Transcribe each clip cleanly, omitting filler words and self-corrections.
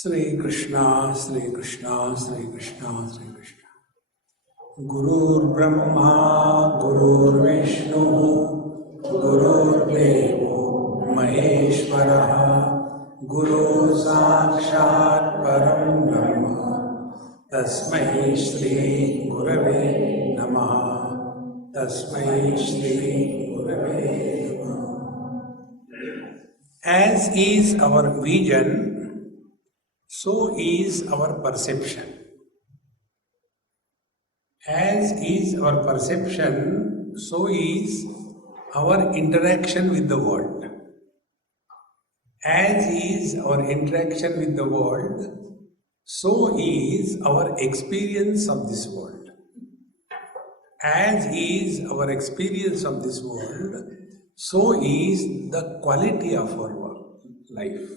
Sri Krishna, Sri Krishna, Sri Krishna, Sri Krishna. Gurur Brahma, Gurur Vishnu, Gurur Devo Maheshwaraha, Guru Sakshat Param Brahma, Tasmai Shri Gurave Namaha, Tasmai Shri Gurave Namaha. As is our vision, so is our perception. As is our perception, so is our interaction with the world. As is our interaction with the world, so is our experience of this world. As is our experience of this world, so is the quality of our life.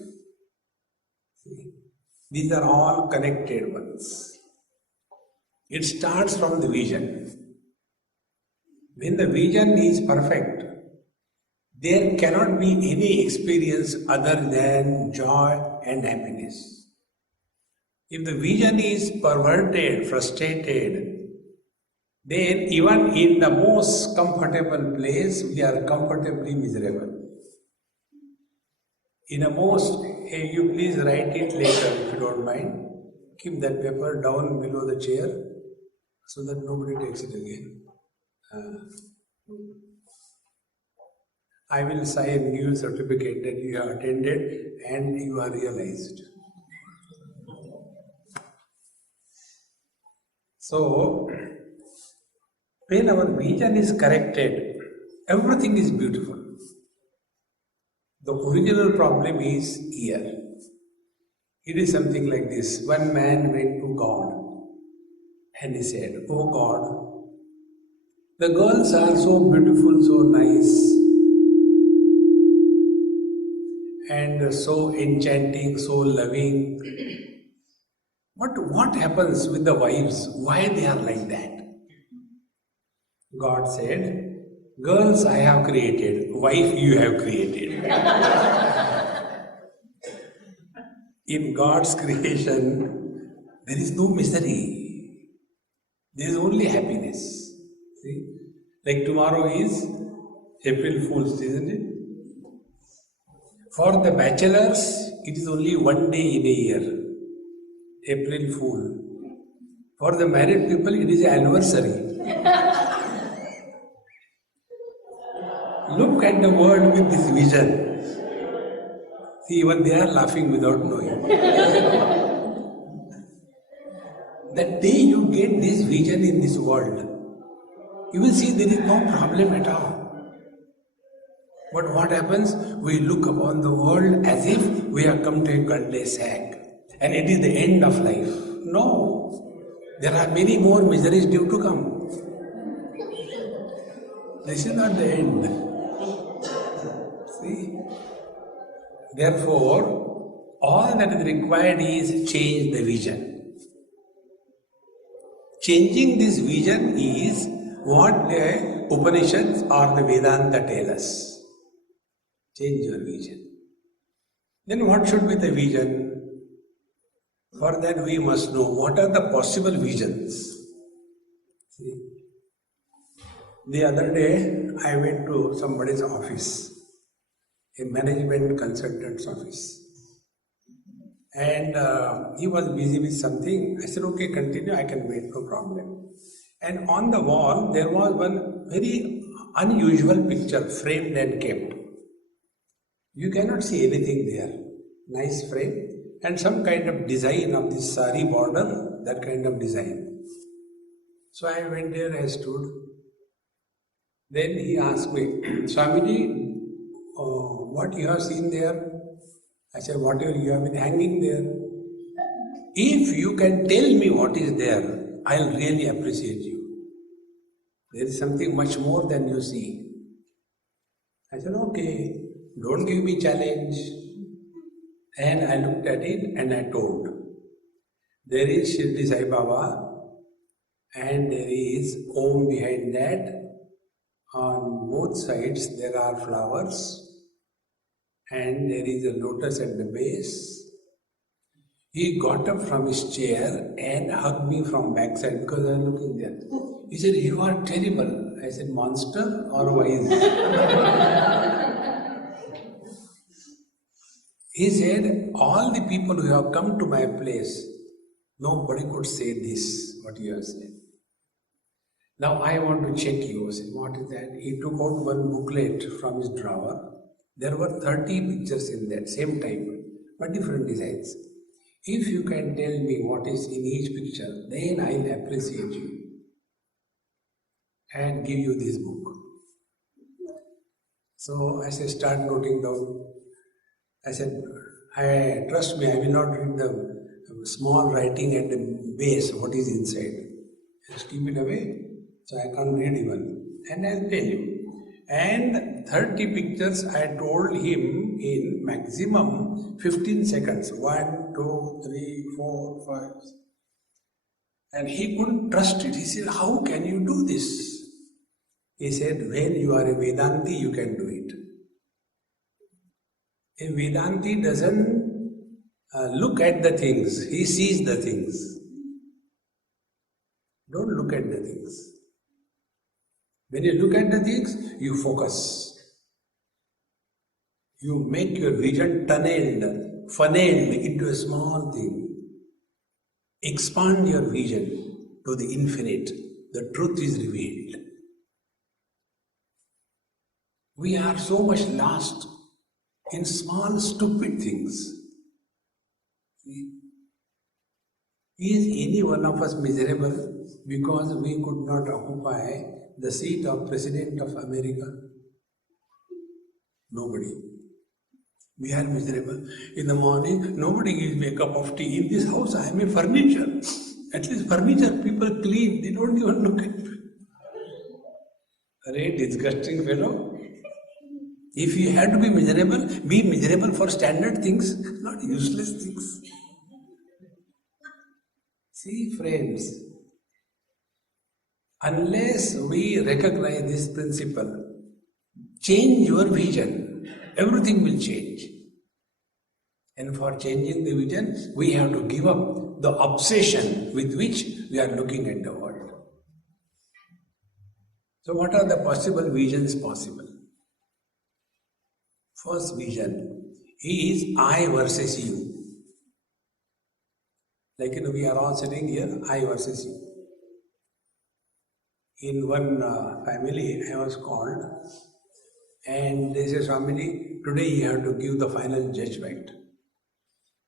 See? These are all connected ones. It starts from the vision. When the vision is perfect, there cannot be any experience other than joy and happiness. If the vision is perverted, frustrated, then even in the most comfortable place, we are comfortably miserable. In a most, you please write it later if you don't mind. Keep that paper down below the chair so that nobody takes it again. I will sign and give you a certificate that you have attended and you are realized. So, when our vision is corrected, everything is beautiful. The original problem is here. It is something like this. One man went to God and he said, "Oh God, the girls are so beautiful, so nice, and so enchanting, so loving. But what happens with the wives? Why they are like that?" God said, "Girls I have created, wife you have created." In God's creation, there is no misery. There is only happiness. See? Like tomorrow is April Fool's, isn't it? For the bachelors, it is only one day in a year, April Fool. For the married people, it is an anniversary. Look at the world with this vision. See, even they are laughing without knowing. The day you get this vision in this world, you will see there is no problem at all. But what happens? We look upon the world as if we have come to a cul-de-sac and it is the end of life. No, there are many more miseries due to come. This is not the end. See? Therefore, all that is required is change the vision. Changing this vision is what the Upanishads or the Vedanta tell us. Change your vision. Then what should be the vision? For that we must know what are the possible visions. See? The other day I went to somebody's office, a management consultant's office. And he was busy with something. I said, "Okay, continue, I can wait, no problem." And on the wall, there was one very unusual picture framed and kept. You cannot see anything there. Nice frame and some kind of design of this sari border, that kind of design. So I went there, I stood. Then he asked me, "Swamiji, what you have seen there?" I said, "Whatever you have been hanging there. If you can tell me what is there, I'll really appreciate you. There is something much more than you see." I said, "Okay, don't give me challenge." And I looked at it and I told, there is Shirdi Sai Baba and there is Om behind that. On both sides there are flowers and there is a lotus at the base. He got up from his chair and hugged me from backside because I was looking there. He said, "You are terrible." I said, "Monster or wise?" He said, "All the people who have come to my place, nobody could say this, what you have said. Now I want to check you." I said, "What is that?" He took out one booklet from his drawer. There were 30 pictures in that, same type, but different designs. If you can tell me what is in each picture, then I'll appreciate you and give you this book. So I said, "Start noting down." I said, "Trust me, I will not read the small writing at the base, what is inside. Just keep it away, so I can't read even. And I'll tell you." And 30 pictures I told him in maximum 15 seconds. 1, 2, 3, 4, 5. And he couldn't trust it. He said, "How can you do this?" He said, "When you are a Vedanti, you can do it. A Vedanti doesn't look at the things, he sees the things. Don't look at the things. When you look at the things, you focus. You make your vision funneled into a small thing. Expand your vision to the infinite. The truth is revealed. We are so much lost in small, stupid things. Is any one of us miserable because we could not occupy the seat of President of America? Nobody. We are miserable. In the morning, nobody gives me a cup of tea. In this house, I am a furniture. At least furniture people clean. They don't even look at me. Arey, disgusting fellow. If you have to be miserable for standard things, not useless things. See, friends, unless we recognize this principle, change your vision, everything will change. And for changing the vision, we have to give up the obsession with which we are looking at the world. So what are the possible visions possible? First vision is I versus you. Like, we are all sitting here, I versus you. In one family, I was called and they said, "Swami, today you have to give the final judgment."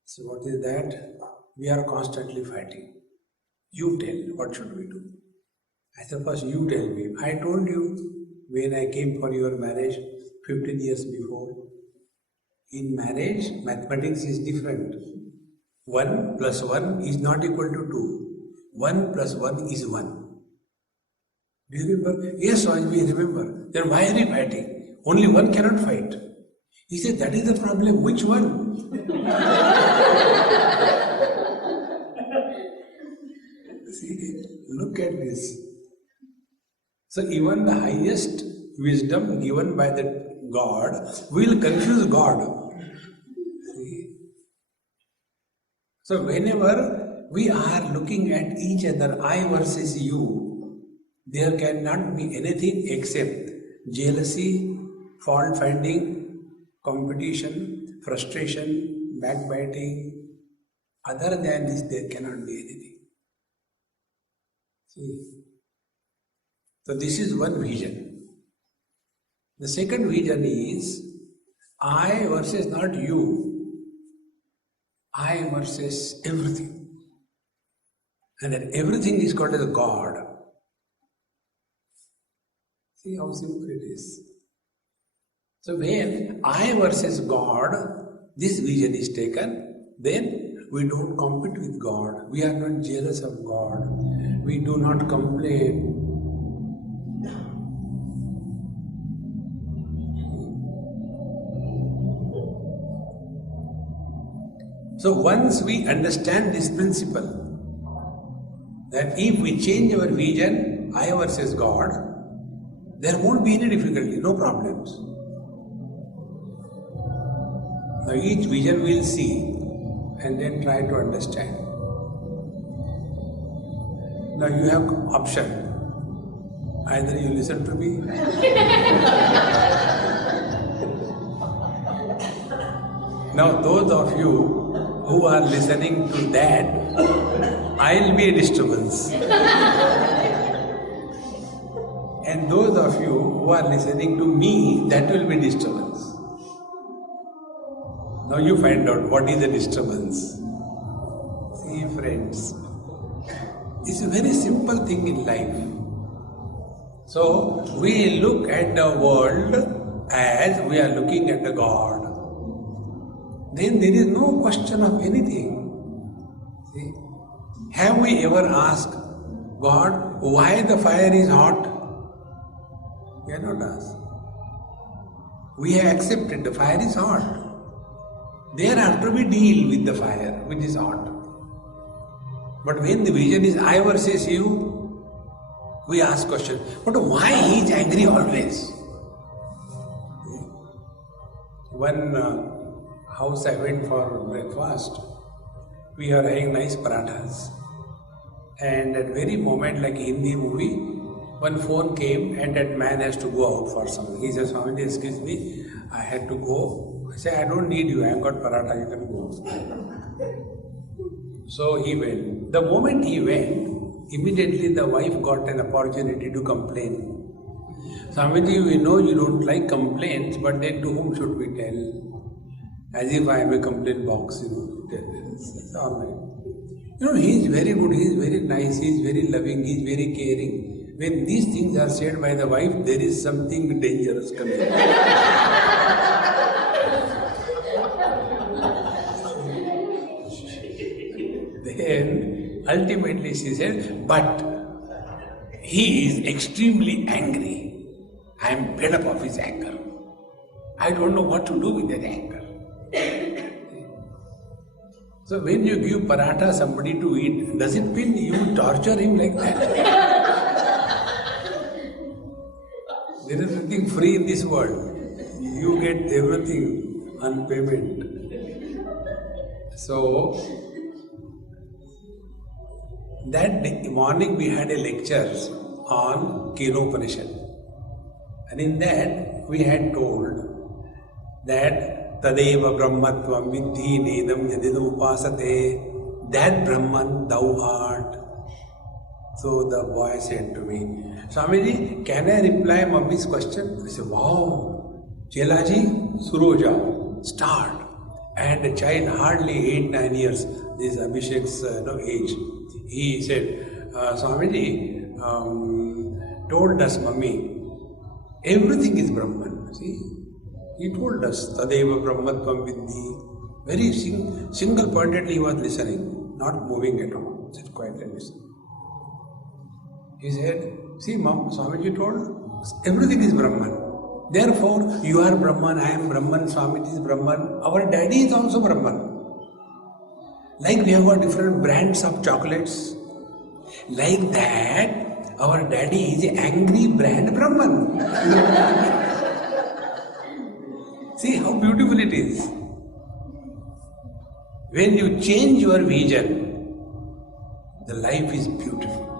So what is that? We are constantly fighting. You tell, what should we do? I said, "First you tell me. I told you when I came for your marriage 15 years before. In marriage, mathematics is different. 1 plus 1 is not equal to 2. 1 plus 1 is 1. Do you remember? Yes, I remember. Then why are we fighting? Only one cannot fight. He said, "That is the problem. Which one?" See, look at this. So even the highest wisdom given by the God will confuse God. See? So whenever we are looking at each other, I versus you, there cannot be anything except jealousy, fault finding, competition, frustration, backbiting. Other than this, there cannot be anything. See? So this is one vision. The second vision is I versus not you, I versus everything. And then everything is called as God. See how simple it is. So when I versus God, this vision is taken, then we don't compete with God. We are not jealous of God. We do not complain. So once we understand this principle, that if we change our vision, I versus God, there won't be any difficulty, no problems. Now each vision will see, and then try to understand. Now you have option. Either you listen to me now those of you who are listening to that, I'll be a disturbance. And those of you who are listening to me, that will be disturbance. Now you find out what is a disturbance. See friends, it's a very simple thing in life. So we look at the world as we are looking at the God. Then there is no question of anything. See? Have we ever asked God why the fire is hot? We have not asked. We have accepted the fire is hot. Thereafter we deal with the fire which is hot. But when the vision is I versus you, we ask question, but why he is angry always? One house I went for breakfast, we are having nice parathas. And at very moment, like in the movie, one phone came and that man has to go out for something. He says, Swami, excuse me, I had to go. I say, I don't need you, I have got paratha, you can go. So he went. The moment he went, immediately the wife got an opportunity to complain. Swamiji, we know you don't like complaints, but then to whom should we tell? As if I am a complaint box, It's all right. He is very good, he is very nice, he is very loving, he is very caring. When these things are said by the wife, there is something dangerous coming. Then ultimately she said, but he is extremely angry. I am fed up of his anger. I don't know what to do with that anger. So when you give paratha somebody to eat, does it mean you torture him like that? There is nothing free in this world. You get everything on payment. So that morning we had a lecture on Kenopanishad. And in that we had told that Tadeva Brahmatvam Vidhi Nedam Yadidam Upasate, that Brahman thou art. So the boy said to me, Swamiji, can I reply Mummy's question? I said, wow, Chelaji, Suro jao, start. And the child, hardly 8-9 years, this Abhishek's age, he said, Swamiji told us, Mummy, everything is Brahman. See? He told us, Tadeva Brahmatvam Vidhi. Very single pointedly he was listening, not moving at all. Just quietly listening. He said, see Mom, Swamiji told, everything is Brahman. Therefore, you are Brahman, I am Brahman, Swamiji is Brahman. Our daddy is also Brahman. Like we have got different brands of chocolates. Like that, our daddy is an angry brand Brahman. See how beautiful it is. When you change your vision, the life is beautiful.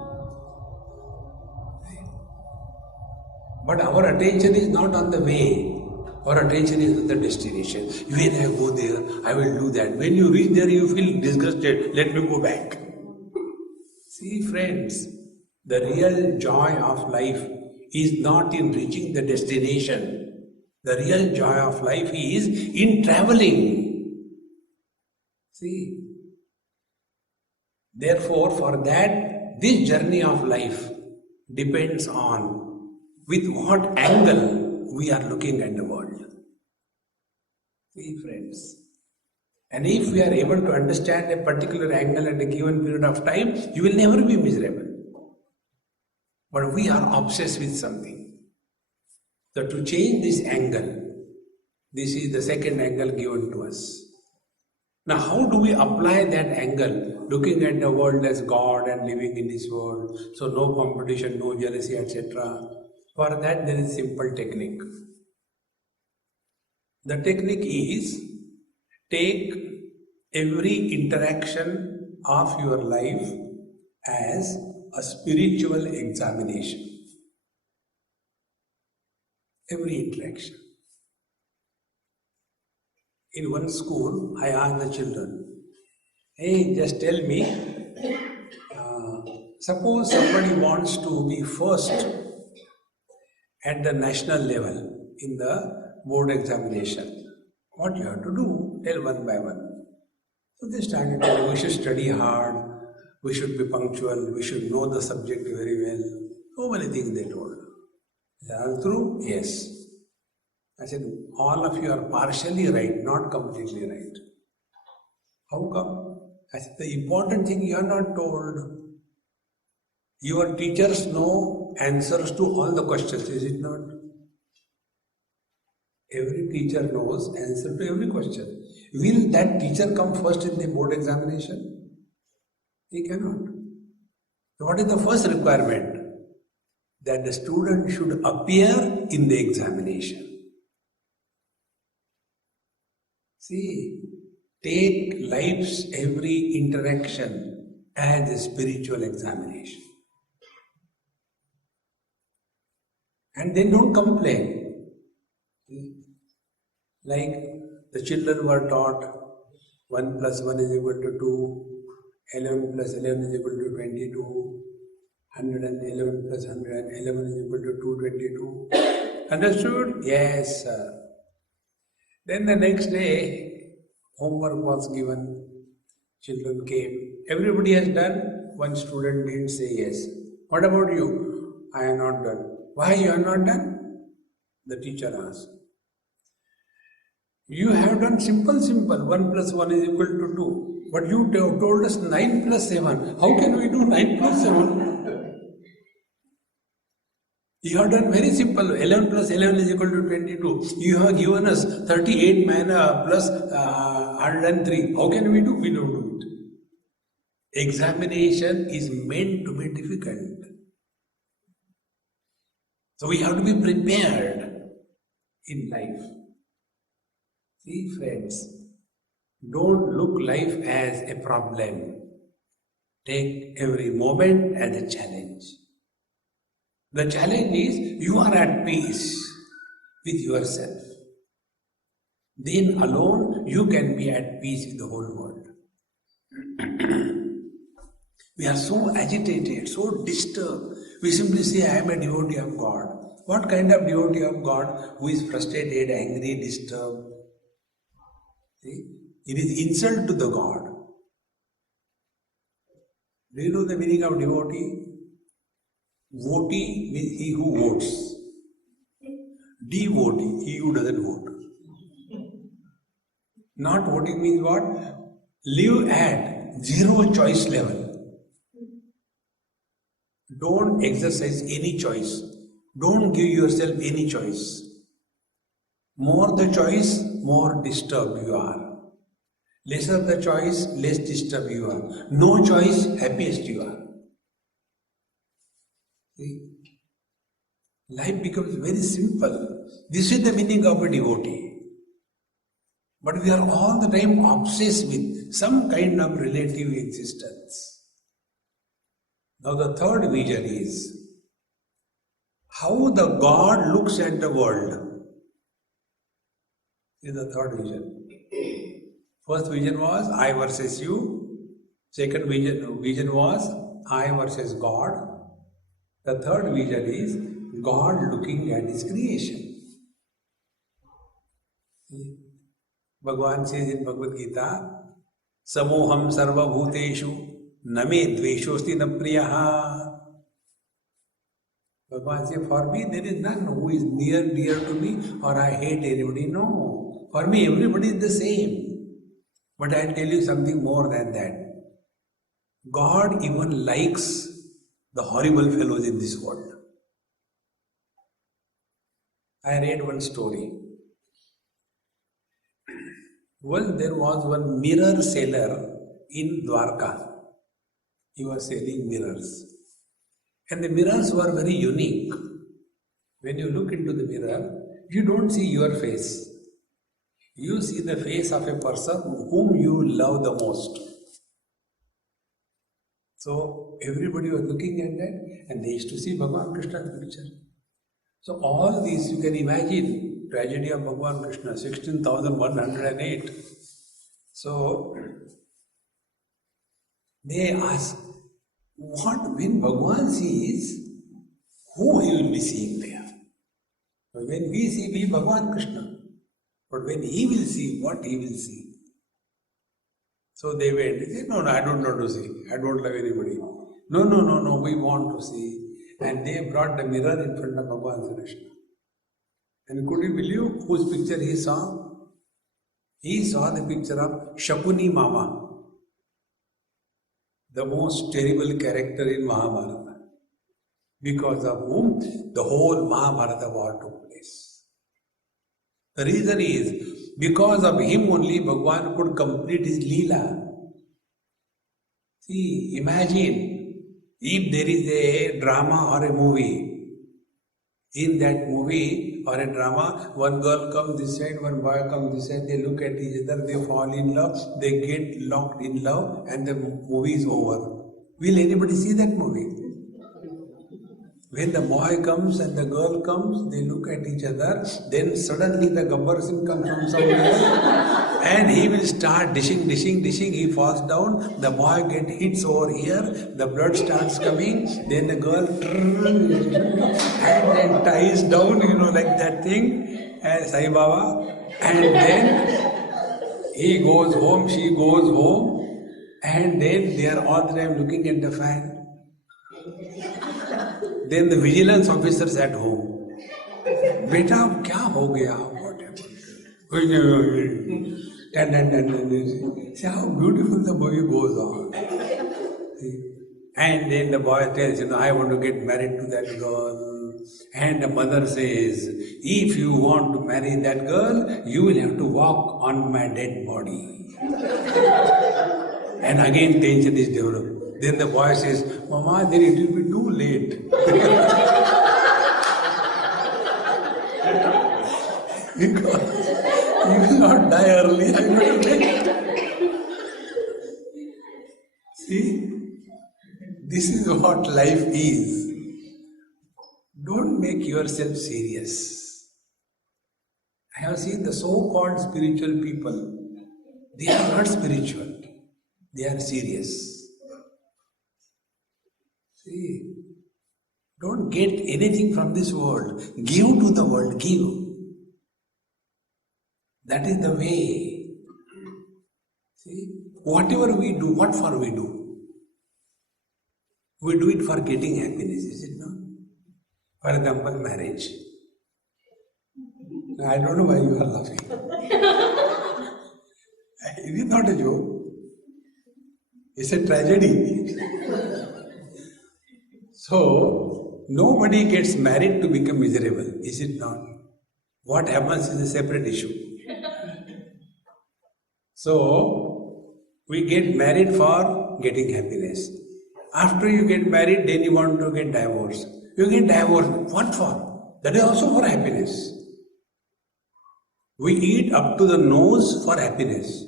But our attention is not on the way. Our attention is on the destination. When I go there, I will do that. When you reach there, you feel disgusted. Let me go back. See friends, the real joy of life is not in reaching the destination. The real joy of life is in traveling. See? Therefore, for that, this journey of life depends on with what angle we are looking at the world. See, friends. And if we are able to understand a particular angle at a given period of time, you will never be miserable. But we are obsessed with something. So to change this angle, this is the second angle given to us. Now how do we apply that angle, looking at the world as God and living in this world, so no competition, no jealousy, etc. For that there is a simple technique. The technique is, take every interaction of your life as a spiritual examination. Every interaction. In one school, I asked the children, hey, just tell me, suppose somebody wants to be first at the national level in the board examination. What you have to do? Tell one by one. So they started telling, we should study hard, we should be punctual, we should know the subject very well. So many things they told. Is that all true? Yes. I said, all of you are partially right, not completely right. How come? I said, the important thing you are not told. Your teachers know answers to all the questions, is it not? Every teacher knows answer to every question. Will that teacher come first in the board examination? He cannot. So what is the first requirement? That the student should appear in the examination. See, take life's every interaction as a spiritual examination. And then don't complain. Like the children were taught 1 plus 1 is equal to 2, 11 plus 11 is equal to 22, 111 plus 111 is equal to 222. Understood? Yes, sir. Then the next day, homework was given, children came. Everybody has done, one student didn't say yes. What about you? I have not done. Why you have not done? The teacher asked. You have done simple. 1 plus 1 is equal to 2. But you told us 9 plus 7. How can we do 9 plus 7? You have done very simple. 11 plus 11 is equal to 22. You have given us 38 plus 103. How can we do? We don't do it. Examination is meant to be difficult. So we have to be prepared in life. See, friends, don't look life as a problem. Take every moment as a challenge. The challenge is you are at peace with yourself. Then alone you can be at peace with the whole world. We are so agitated, so disturbed. We simply say, I am a devotee of God. What kind of devotee of God who is frustrated, angry, disturbed? See? It is insult to the God. Do you know the meaning of devotee? Votee means he who votes. Devotee, he who doesn't vote. Not voting means what? Live at zero choice level. Don't exercise any choice. Don't give yourself any choice. More the choice, more disturbed you are. Lesser the choice, less disturbed you are. No choice, happiest you are. See? Life becomes very simple. This is the meaning of a devotee. But we are all the time obsessed with some kind of relative existence. Now the third vision is how the God looks at the world. This is the third vision. First vision was I versus you. Second vision was I versus God. The third vision is God looking at His creation. Bhagavan says in Bhagavad Gita, Samoham sarva bhuteshu name dveshosti na priyaha. Bhagavan says, for me there is none who is near dear to me or I hate anybody. No. For me everybody is the same. But I'll tell you something more than that. God even likes the horrible fellows in this world. I read one story. Well, there was one mirror seller in Dwarka. He was selling mirrors. And the mirrors were very unique. When you look into the mirror, you don't see your face. You see the face of a person whom you love the most. So everybody was looking at that and they used to see Bhagavan Krishna's picture. So all these, you can imagine, tragedy of Bhagavan Krishna, 16,108. So they ask, when Bhagavan sees, who he will be seeing there? When we see, we Bhagavan Krishna. But when he will see, what he will see? So they went, they said, no, I don't want to see. I don't love anybody. No, we want to see. And they brought the mirror in front of Bhagavan Krishna. And could you believe whose picture he saw? He saw the picture of Shakuni Mama, the most terrible character in Mahabharata, because of whom the whole Mahabharata war took place. The reason is, because of him only Bhagavan could complete his Leela. See, imagine if there is a drama or a movie. In that movie or a drama, one girl comes this side, one boy comes this side, they look at each other, they fall in love, they get locked in love and the movie is over. Will anybody see that movie? When the boy comes and the girl comes, they look at each other, then suddenly the Gabbar Singh comes from somewhere and he will start dishing, he falls down, the boy hits over here, the blood starts coming, then the girl and then ties down, like that thing, Sai Baba, and then he goes home, she goes home, and then they are all the time looking at the fan. Then the vigilance officers at home, beta, kya ho gaya? What happened? See how beautiful the movie goes on. And then the boy tells, I want to get married to that girl. And the mother says, if you want to marry that girl, you will have to walk on my dead body. And again tension is developed. Then the boy says, Mama, then it will be too late. Because you will not die early, I will wait. See, this is what life is. Don't make yourself serious. I have seen the so-called spiritual people, they are not spiritual, they are serious. See, don't get anything from this world. Give to the world, give. That is the way. See, whatever we do, what for we do? We do it for getting happiness, is it not? For example, marriage. I don't know why you are laughing. It is not a joke. It's a tragedy. So, nobody gets married to become miserable, is it not? What happens is a separate issue. So, we get married for getting happiness. After you get married, then you want to get divorced. You get divorced, what for? That is also for happiness. We eat up to the nose for happiness.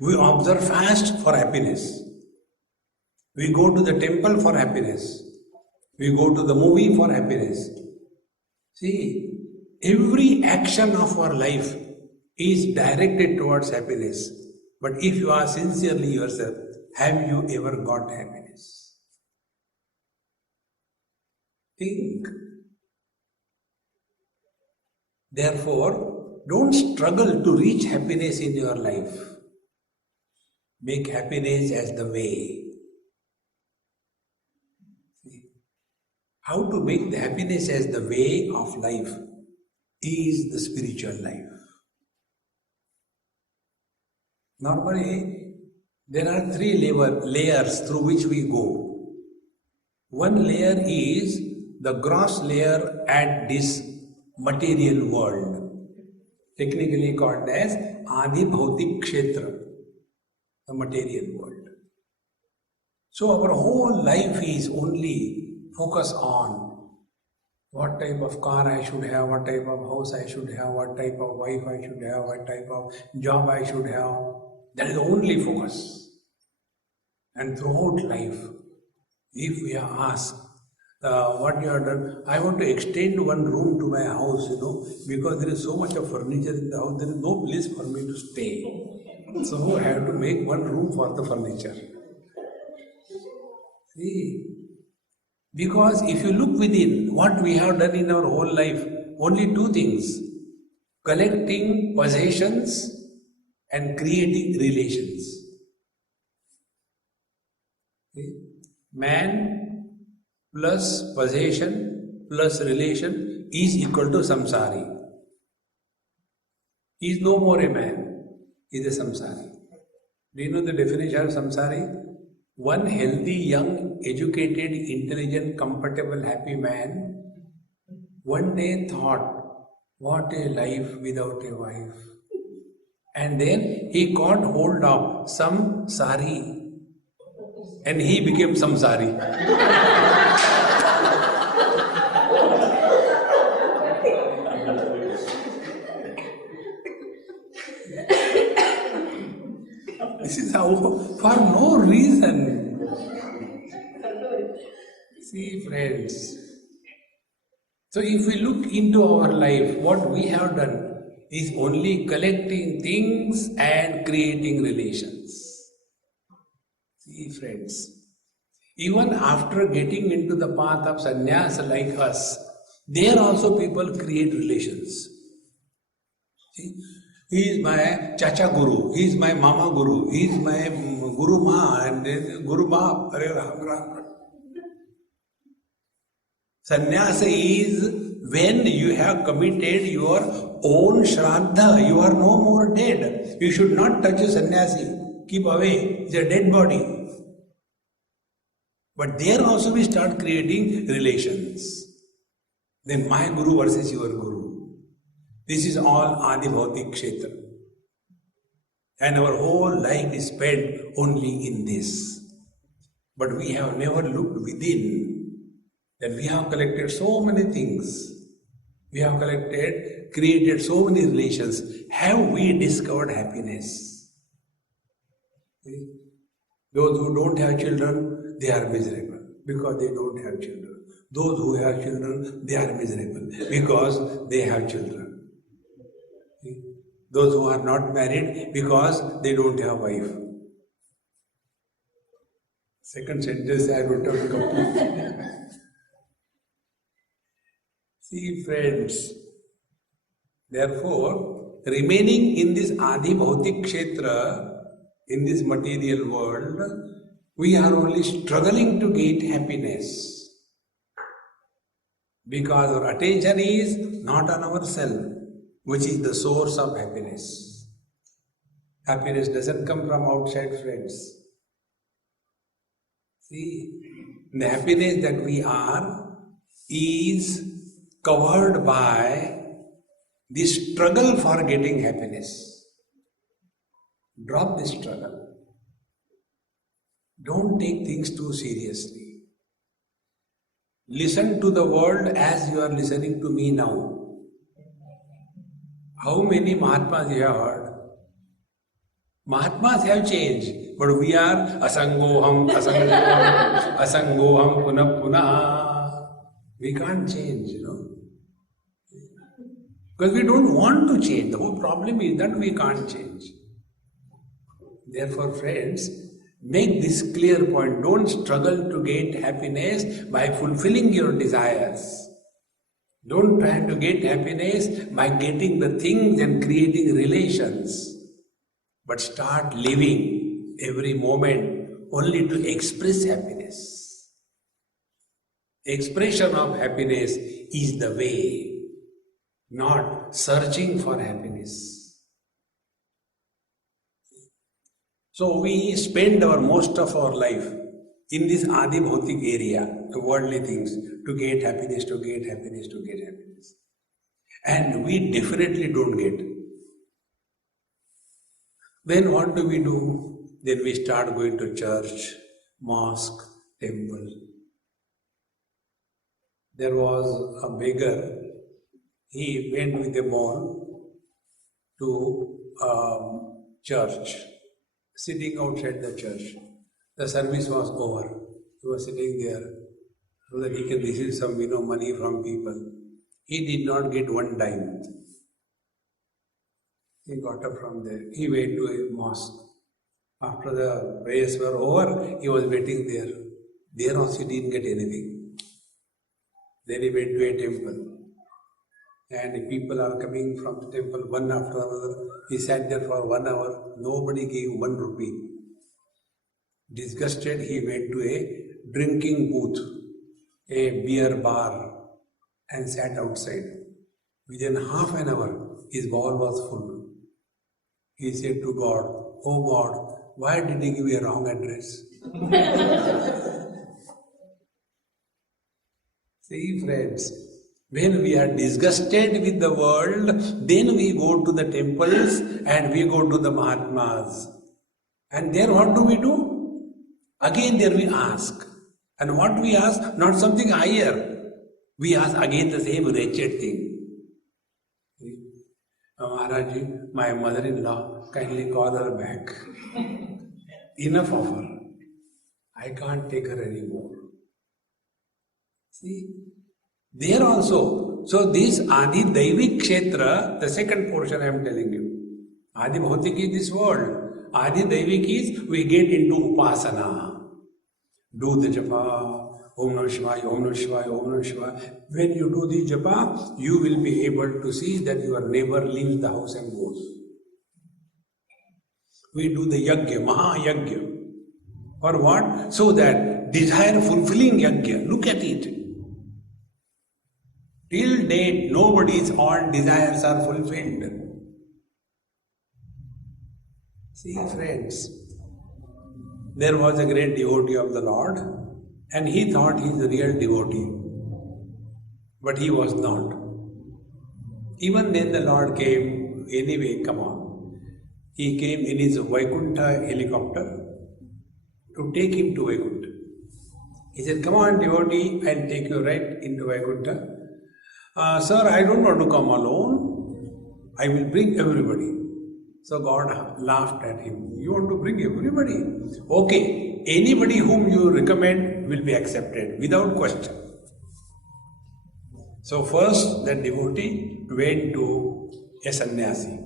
We observe fast for happiness. We go to the temple for happiness. We go to the movie for happiness. See, every action of our life is directed towards happiness. But if you ask sincerely yourself, have you ever got happiness? Think. Therefore, don't struggle to reach happiness in your life. Make happiness as the way. How to make the happiness as the way of life is the spiritual life. Normally, there are three layers through which we go. One layer is the gross layer at this material world, technically called as Adi Bhautik Kshetra, the material world. So our whole life is only focus on What type of car I should have, what type of house I should have, what type of wife I should have, what type of job I should have. That is the only focus. And throughout life, if we are asked, what you have done, I want to extend one room to my house, because there is so much of furniture in the house, there is no place for me to stay. So I have to make one room for the furniture. See? Because if you look within, what we have done in our whole life, only two things: collecting possessions and creating relations. See? Man plus possession plus relation is equal to samsari. He is no more a man, he is a samsari. Do you know the definition of samsari? One healthy, young, educated, intelligent, comfortable, happy man one day thought, what a life without a wife. And then he caught hold of some sari and he became samsari. This is how, for no reason. See, friends. So if we look into our life, what we have done is only collecting things and creating relations. See, friends. Even after getting into the path of sannyas like us, there also people create relations. See? He is my chacha guru, he is my mama guru, he is my guru ma and guru baap. Hare Ram Ram. Sannyasa is when you have committed your own shraddha, you are no more dead. You should not touch a sannyasi. Keep away, it's a dead body. But there also we start creating relations. Then my guru versus your guru. This is all Adi Bhautik Kshetra. And our whole life is spent only in this. But we have never looked within. That we have collected so many things. We have created so many relations. Have we discovered happiness? See? Those who don't have children, they are miserable because they don't have children. Those who have children, they are miserable because they have children. Those who are not married because they don't have wife. Second sentence I wrote out completely. See, friends, therefore, remaining in this Adi Bhautik Kshetra, in this material world, we are only struggling to get happiness. Because our attention is not on ourselves, which is the source of happiness. Happiness doesn't come from outside, friends. See, the happiness that we are is covered by the struggle for getting happiness. Drop the struggle. Don't take things too seriously. Listen to the world as you are listening to me now. How many Mahatmas you have heard? Mahatmas have changed, but we are asangoham, asangoham, asangoham, punah punah. We can't change, Because we don't want to change. The whole problem is that we can't change. Therefore, friends, make this clear point. Don't struggle to get happiness by fulfilling your desires. Don't try to get happiness by getting the things and creating relations. But start living every moment only to express happiness. Expression of happiness is the way, not searching for happiness. So we spend most of our life in this Adi Bhautik area, the worldly things, to get happiness, to get happiness, to get happiness. And we definitely don't get. Then what do we do? Then we start going to church, mosque, temple. There was a beggar. He went with a bone to church, sitting outside the church. The service was over. He was sitting there so that he can receive some money from people. He did not get one dime. He got up from there. He went to a mosque. After the prayers were over, he was waiting there. There also he didn't get anything. Then he went to a temple. And people are coming from the temple one after another. He sat there for 1 hour. Nobody gave 1 rupee. Disgusted, he went to a drinking booth, a beer bar, and sat outside. Within half an hour, his bowl was full. He said to God, "Oh God, why did you give me a wrong address?" See, friends, when we are disgusted with the world, then we go to the temples and we go to the Mahatmas. And there what do? Again there we ask. And what we ask? Not something higher. We ask again the same wretched thing. Maharaji, my mother-in-law, kindly call her back. Enough of her. I can't take her anymore. See, there also. So this Adi Daivik Kshetra, the second portion I am telling you. Adi Bhautik is this world. Adi Daivik is we get into Upasana. Do the japa, Om Namah Shivaya, Om Namah Shivaya, Om Namah Shivaya. When you do the japa, you will be able to see that your neighbor leaves the house and goes. We do the yajna, Maha Yajna. For what? So that desire fulfilling yajna. Look at it. Till date, nobody's all desires are fulfilled. See, friends, there was a great devotee of the Lord, and he thought he is a real devotee. But he was not. Even then the Lord came, anyway, come on. He came in his Vaikuntha helicopter to take him to Vaikuntha. He said, "Come on, devotee, I'll take you right into Vaikuntha. Sir, I don't want to come alone. I will bring everybody." So God laughed at him. "You want to bring everybody? Okay, anybody whom you recommend will be accepted without question." So first the devotee went to a sannyasi.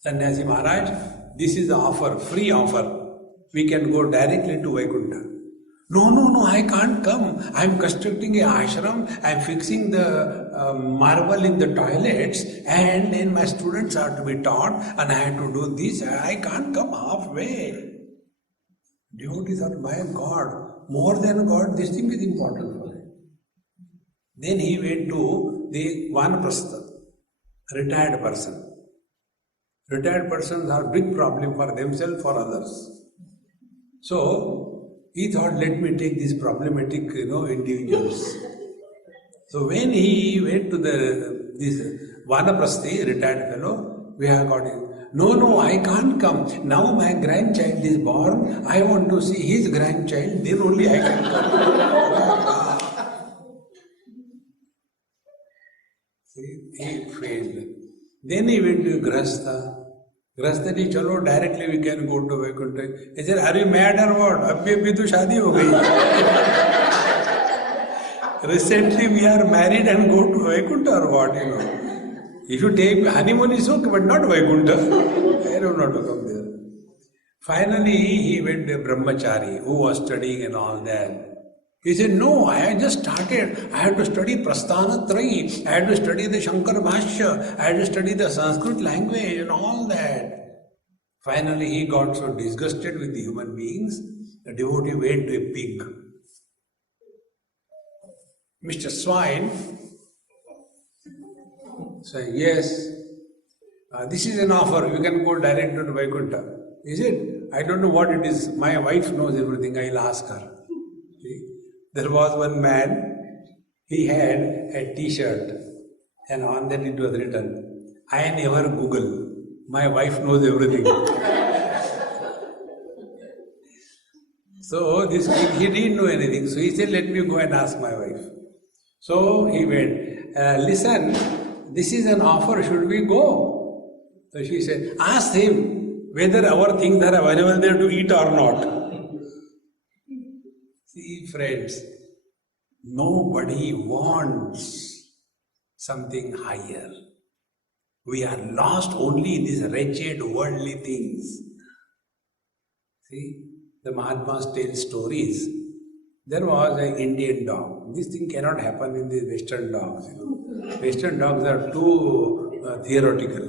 Sannyasi Maharaj, this is the offer, free offer. We can go directly to Vaikuntha. No, I can't come. I am constructing a ashram, I am fixing the marble in the toilets, and then my students are to be taught, and I have to do this. I can't come halfway. Devotees are, my God, more than God, this thing is important for him. Then he went to the Vanaprastha, retired person. Retired persons are big problem for themselves, for others. So, he thought, let me take these problematic, individuals. So when he went to this Vanaprasthi, retired fellow, we have got him. No, I can't come. Now my grandchild is born. I want to see his grandchild. Then only I can come. See, he failed. Then he went to Grahastha. Grahastha ji, chalo, directly we can go to Vaikuntha. He said, are you mad or what? Abhi to shaadi ho gayi. Recently we are married and go to Vaikuntha or what, If you take honeymoon is okay, but not Vaikuntha. I don't know to come there. Finally, he went to a brahmachari who was studying and all that. He said, no, I just started. I had to study Prasthanatrayi. I had to study the Shankar Bhashya. I had to study the Sanskrit language and all that. Finally, he got so disgusted with the human beings, the devotee went to a pig. Mr. Swine said, yes, this is an offer. You can go direct to Vaikuntha. He said, I don't know what it is. My wife knows everything. I'll ask her. See? There was one man, he had a t-shirt and on that it was written, I never Google, my wife knows everything. So this kid, he didn't know anything. So he said, let me go and ask my wife. So he went, listen, this is an offer, should we go? So she said, ask him whether our things are available there to eat or not. See friends, nobody wants something higher. We are lost only in these wretched worldly things. See, the Mahatmas tell stories. There was an Indian dog. This thing cannot happen in the Western dogs. Western dogs are too theoretical.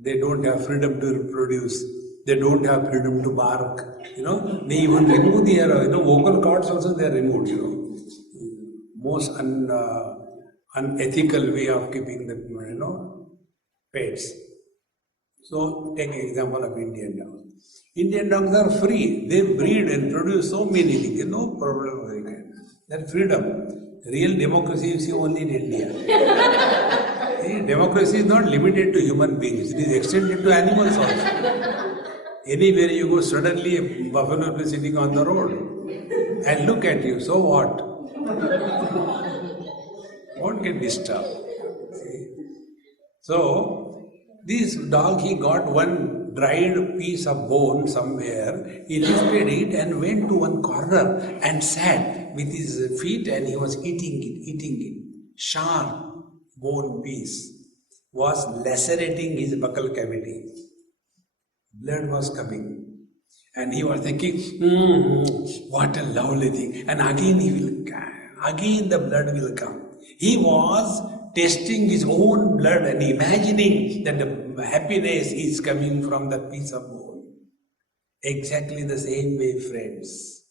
They don't have freedom to reproduce. They don't have freedom to bark. They even remove their vocal cords also they are removed. Most unethical way of keeping the pets. So take an example of Indian dogs. Indian dogs are free. They breed and produce so many things. No problem with it. That's freedom. Real democracy you see only in India. See, democracy is not limited to human beings. It is extended to animals also. Anywhere you go, suddenly a buffalo will be sitting on the road and look at you. So what? Won't get disturbed. See? So, this dog, he got one dried piece of bone somewhere. He lifted it and went to one corner and sat with his feet and he was eating it. Sharp bone piece was lacerating his buccal cavity. Blood was coming. And he was thinking, what a lovely thing. And again the blood will come. He was tasting his own blood and imagining that the happiness is coming from that piece of bone. Exactly the same way, friends.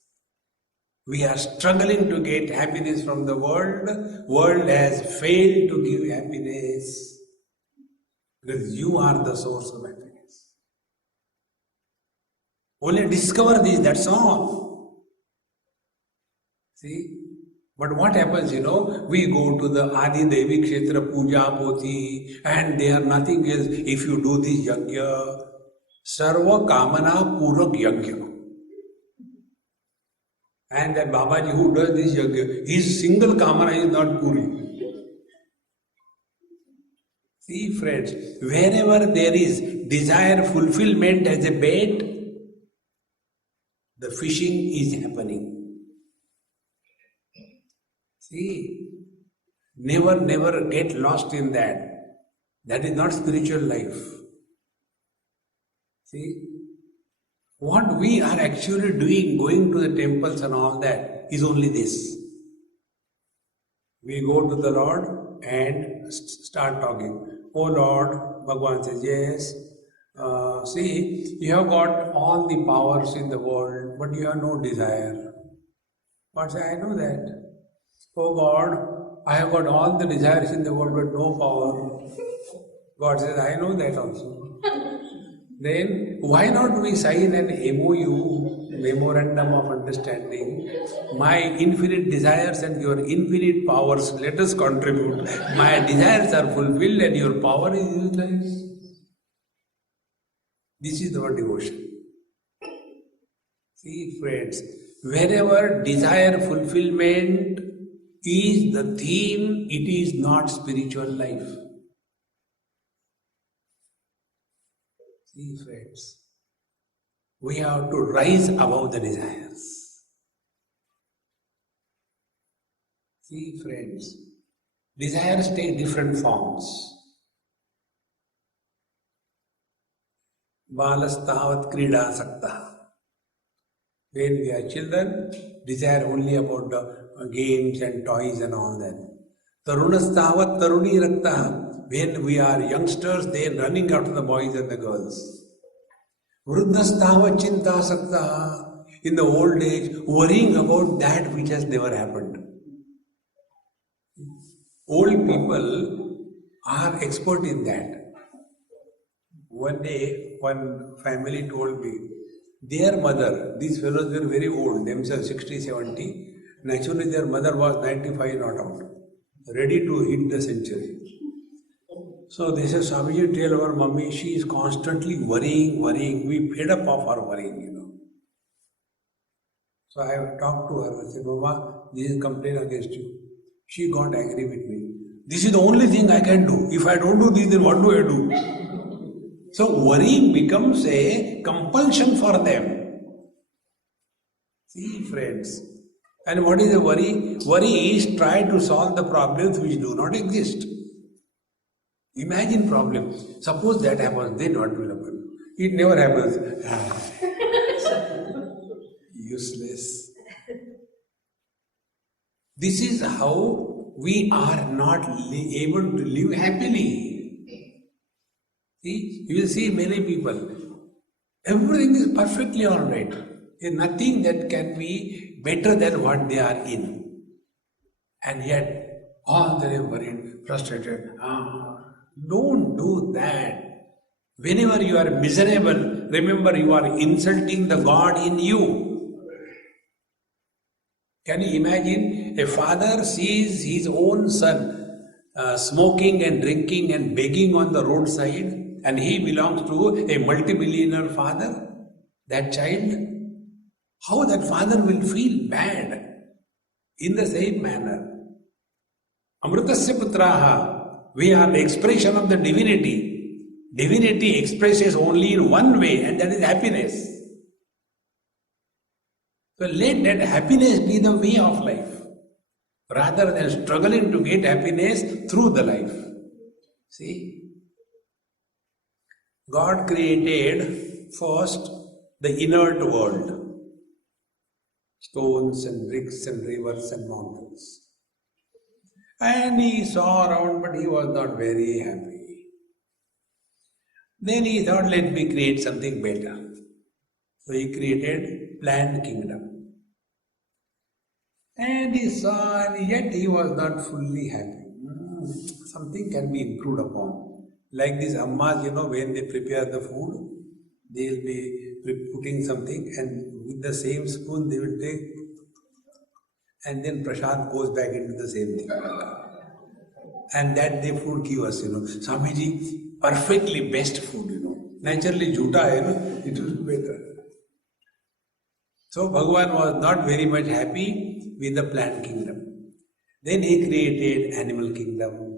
We are struggling to get happiness from the world. World has failed to give happiness because you are the source of happiness. Only discover this, that's all. See? But what happens, we go to the Adi Devi Kshetra Puja Poti and they are nothing else. If you do this yajna, Sarva Kamana Purak Yajna. And that Babaji who does this yajna, his single kamana is not puri. See friends, wherever there is desire fulfillment as a bait, the fishing is happening. See, never get lost in that. That is not spiritual life. See, what we are actually doing, going to the temples and all that, is only this. We go to the Lord and start talking. Oh Lord, Bhagavan says, yes. See, you have got all the powers in the world, but you have no desire. God says, I know that. Oh God, I have got all the desires in the world but no power. God says, I know that also. Then, why not we sign an MOU, Memorandum of Understanding? My infinite desires and your infinite powers, let us contribute. My desires are fulfilled and your power is utilized. This is our devotion. See friends, wherever desire fulfillment is the theme, it is not spiritual life. See friends, we have to rise above the desires. See friends, desires take different forms. Balastavat krida sakta. When we are children, desire only about the games and toys and all that. Tarunastavat taruni rakta. When we are youngsters, they are running after the boys and the girls. Vruddhastavat chinta sakta. In the old age, worrying about that which has never happened. Old people are expert in that. One day, one family told me, their mother, these fellows were very old, themselves 60, 70. Naturally, their mother was 95 not out, ready to hit the century. So they say, Swamiji, tell our mummy, she is constantly worrying. We fed up of her worrying. So I talked to her. I said, Mama, this is complaint against you. She got angry with me. This is the only thing I can do. If I don't do this, then what do I do? So worrying becomes a compulsion for them. See, friends. And what is a worry? Worry is try to solve the problems which do not exist. Imagine problem. Suppose that happens, then what will happen? It never happens. Useless. This is how we are not able to live happily. See, you will see many people. Everything is perfectly alright. There is nothing that can be better than what they are in. And yet, all they are worried, frustrated. Don't do that. Whenever you are miserable, remember you are insulting the God in you. Can you imagine a father sees his own son smoking and drinking and begging on the roadside, and he belongs to a multi-billionaire father? That child, how that father will feel bad. In the same manner, Amritasya putraha, we are the expression of the divinity. Divinity expresses only in one way, and that is happiness. So let that happiness be the way of life, rather than struggling to get happiness through the life. See, God created first the inert world, stones and bricks and rivers and mountains. And he saw around, but he was not very happy. Then he thought, let me create something better. So he created plant kingdom. And he saw, and yet he was not fully happy. Something can be improved upon. Like these ammas, when they prepare the food, they will be putting something, and with the same spoon they will take, and then prasad goes back into the same thing. And that they food give us, Swamiji, perfectly best food, Naturally, jhuta, it will be better. So Bhagavan was not very much happy with the plant kingdom. Then he created animal kingdom.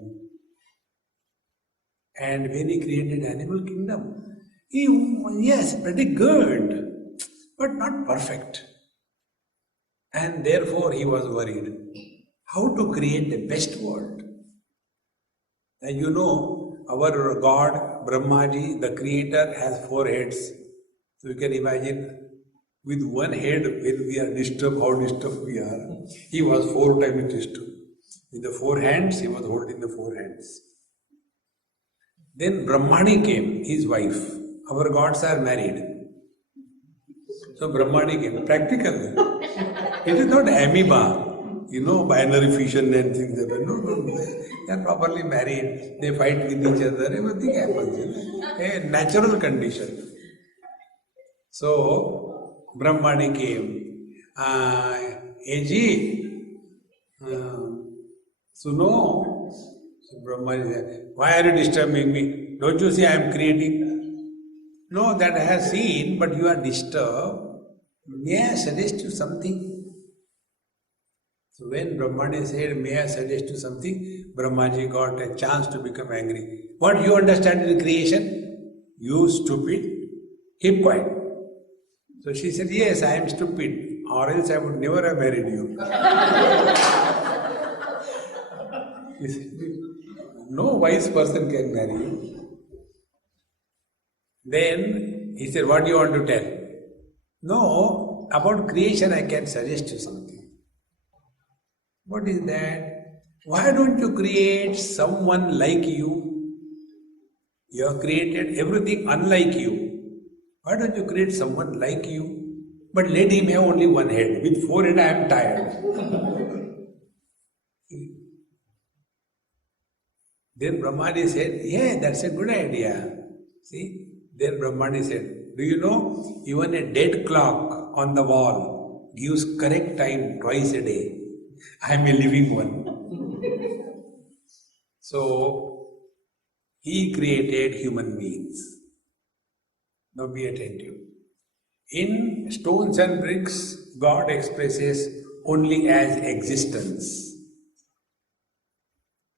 And when he created animal kingdom, yes, pretty good, but not perfect. And therefore he was worried how to create the best world. And our God, Brahmaji, the creator, has 4 heads. So you can imagine, with one head, when we are disturbed, how disturbed we are. He was 4 times disturbed. With the 4 hands, he was holding the 4 hands. Then Brahmani came, his wife. Our gods are married. So Brahmani came, practical. It is not amoeba, binary fission and things like that. No. They are properly married. They fight with each other. Everything happens. A natural condition. So Brahmani came. Eji, Suno. So Brahmani said, why are you disturbing me? Don't you see I am creating? No, that I have seen, but you are disturbed. May I suggest you something? So when Brahmani said, may I suggest you something? Brahmaji got a chance to become angry. What you understand in creation? You stupid, keep quiet. So she said, yes, I am stupid, or else I would never have married you. He said, no wise person can marry you. Then he said, what do you want to tell? No, about creation I can suggest you something. What is that? Why don't you create someone like you? You have created everything unlike you. Why don't you create someone like you? But let him have only 1 head. With 4 heads I am tired. Then Brahmani said, yeah, that's a good idea. See? Then Brahmani said, do you know, even a dead clock on the wall gives correct time twice a day. I am a living one. So, He created human beings. Now be attentive. In stones and bricks, God expresses only as existence.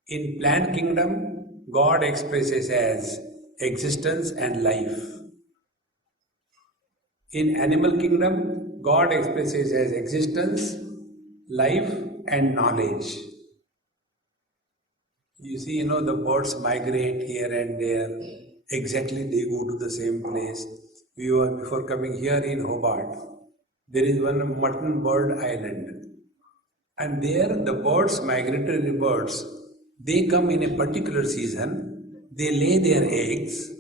In plant kingdom, God expresses as existence and life. In animal kingdom, God expresses as existence, life and knowledge. You see, the birds migrate here and there. Exactly, they go to the same place. We were, before coming here in Hobart, there is one mutton bird island. And there the birds, migratory birds, they come in a particular season, they lay their eggs,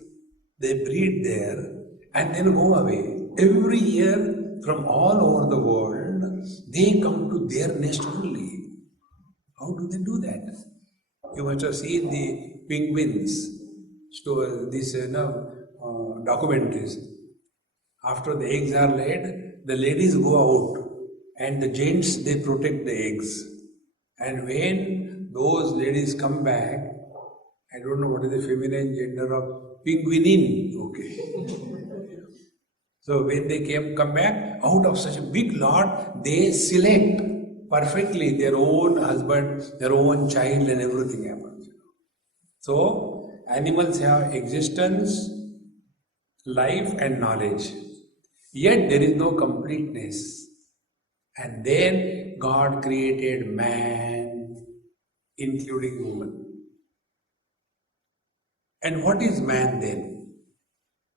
they breed there, and then go away. Every year from all over the world, they come to their nest only. How do they do that? You must have seen the penguins, documentaries. After the eggs are laid, the ladies go out and the gents, they protect the eggs. And when those ladies come back, I don't know what is the feminine gender of penguinin, okay. So when they come back, out of such a big lot, they select perfectly their own husband, their own child and everything happens. So animals have existence, life and knowledge. Yet there is no completeness. And then God created man, including woman. And what is man then?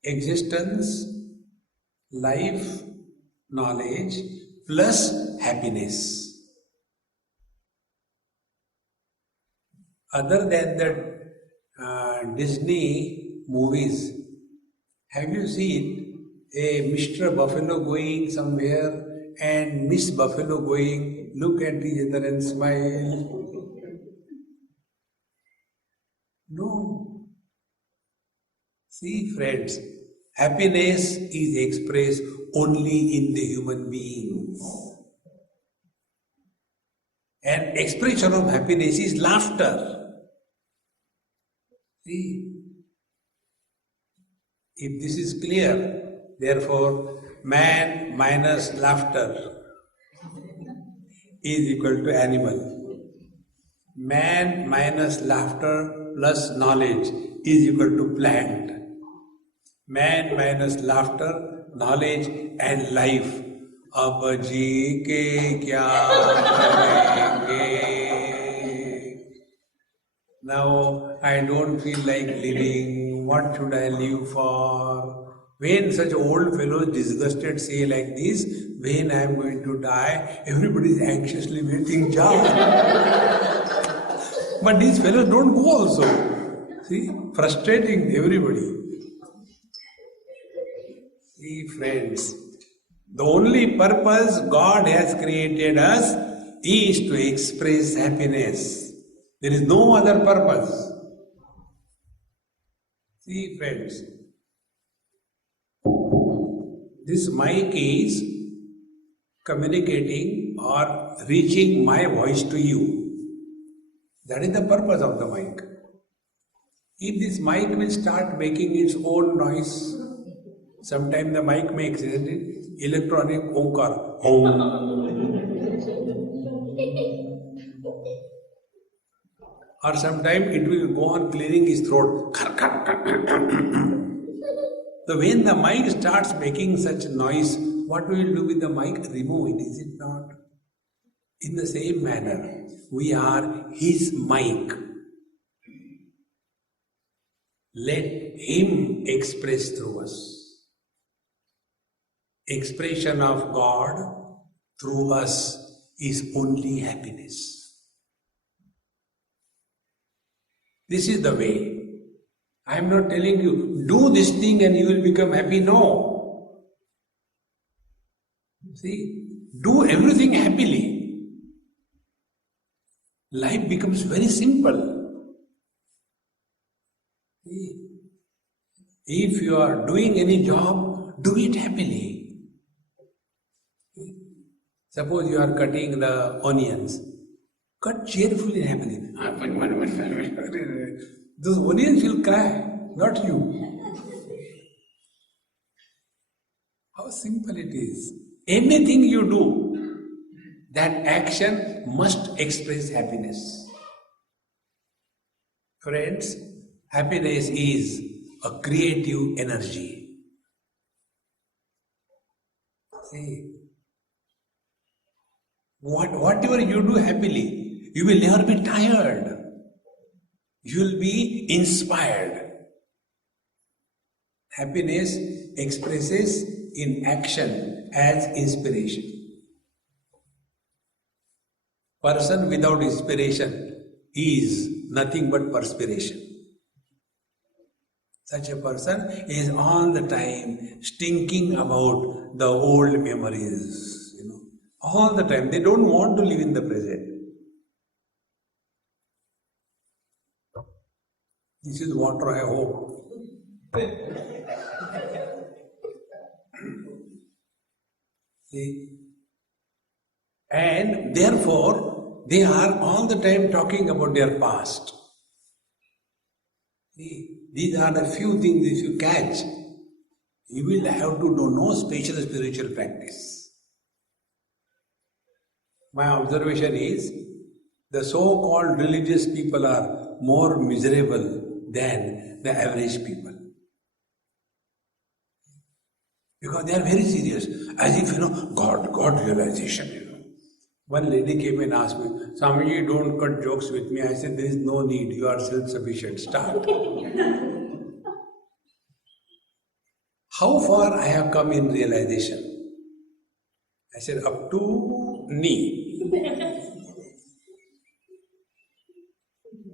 Existence, life, knowledge, plus happiness. Other than that Disney movies, have you seen a Mr. Buffalo going somewhere and Miss Buffalo going, look at each other and smile? No. See, friends, happiness is expressed only in the human beings. An expression of happiness is laughter. See, if this is clear, therefore, man minus laughter is equal to animal. Man minus laughter plus knowledge is equal to plant. Man minus laughter, knowledge and life. अब जी के क्या करेंगे? Now I don't feel like living. What should I live for? When such old fellows disgusted say like this, when I am going to die, everybody is anxiously waiting. But these fellows don't go also. See, frustrating everybody. See, friends, the only purpose God has created us is to express happiness. There is no other purpose. See, friends, this mic is communicating or reaching my voice to you. That is the purpose of the mic. If this mic will start making its own noise, sometimes the mic makes, isn't it? Electronic onkar. Or sometimes it will go on clearing his throat. So when the mic starts making such noise, what we will do with the mic? Remove it, is it not? In the same manner, we are his mic. Let him express through us. Expression of God through us is only happiness. This is the way. I am not telling you, do this thing and you will become happy. No. See, do everything happily. Life becomes very simple. See, if you are doing any job, do it happily. Suppose you are cutting the onions. Cut cheerfully and happily. Those onions will cry, not you. How simple it is. Anything you do, that action must express happiness. Friends, happiness is a creative energy. See, whatever you do happily, you will never be tired. You will be inspired. Happiness expresses in action as inspiration. Person without inspiration is nothing but perspiration. Such a person is all the time stinking about the old memories, all the time. They don't want to live in the present. This is water, I hope. See? And therefore, they are all the time talking about their past. See? These are the few things if you catch, you will have to do no special spiritual practice. My observation is, the so-called religious people are more miserable than the average people. Because they are very serious, as if, God realization, One lady came and asked me, Swami, don't cut jokes with me. I said, there is no need, you are self-sufficient, start. How far I have come in realization? I said, up to knee.